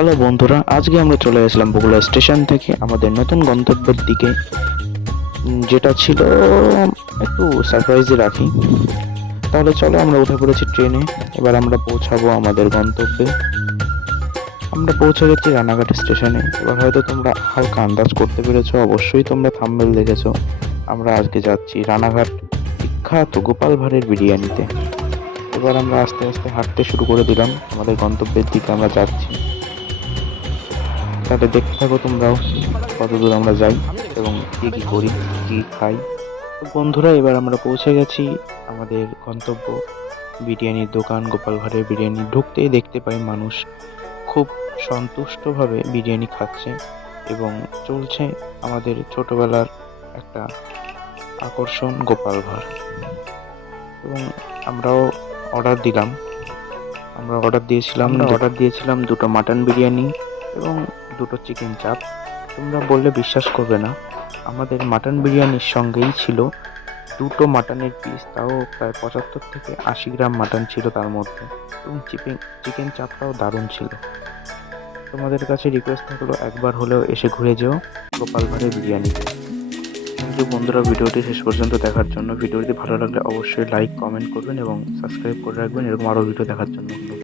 Hello বন্ধুরা, আজকে আমরা চলে গেছিলাম বগুড়া স্টেশন থেকে আমাদের নতুন গন্তব্যের দিকে। যেটা ছিল একটু সারপ্রাইজে রাখি। তাহলে চলো, আমরা উঠে পড়েছি ট্রেনে। এবার আমরা পৌঁছাবো আমাদের গন্তব্যে। আমরা পৌঁছে গেছি রানাঘাট স্টেশনে। এবার হয়তো তোমরা হালকা আন্দাজ করতে পেরেছো, অবশ্যই তোমরা থাম্বনেল দেখেছো। আমরা আজকে যাচ্ছি রানাঘাট বিখ্যাত গোপাল ভাঁড়ের বিরিয়ানিতে। এবার আমরা আস্তে আস্তে হাঁটতে শুরু করে দিলাম, আমাদের গন্তব্যের দিকে আমরা যাচ্ছি। তাহলে দেখতে থাকো তোমরাও কত দূর আমরা যাই এবং কি কি করি, কি খাই। তো বন্ধুরা, এবার আমরা পৌঁছে গেছি আমাদের গন্তব্য, বিরিয়ানির দোকান গোপাল ভাঁড়ের বিরিয়ানি। ঢুকতেই দেখতে পাই মানুষ খুব সন্তুষ্টভাবে বিরিয়ানি খাচ্ছে এবং চলছে আমাদের ছোটবেলার একটা আকর্ষণ গোপাল ভাঁড়। এবং আমরাও অর্ডার দিলাম। আমরা অর্ডার দিয়েছিলাম দুটো মাটন বিরিয়ানি এবং দুটো চিকেন চাপ। তোমরা বললে বিশ্বাস করবে না, আমাদের মাটন বিরিয়ানির সঙ্গেই ছিল দুটো মাটনের পিস, তাও প্রায় 75 থেকে 80 গ্রাম মাটন ছিল তার মধ্যে। এবং চিকেন চাপটাও দারুণ ছিল। তোমাদের কাছে রিকোয়েস্ট থাকলো, একবার হলেও এসে ঘুরে যেও গোপাল ভাঁড়ের বিরিয়ানি। থ্যাংক ইউ বন্ধুরা, ভিডিওটি শেষ পর্যন্ত দেখার জন্য। ভিডিওটি ভালো লাগলে অবশ্যই লাইক কমেন্ট করবেন এবং সাবস্ক্রাইব করে রাখবেন এরকম আরও ভিডিও দেখার জন্য।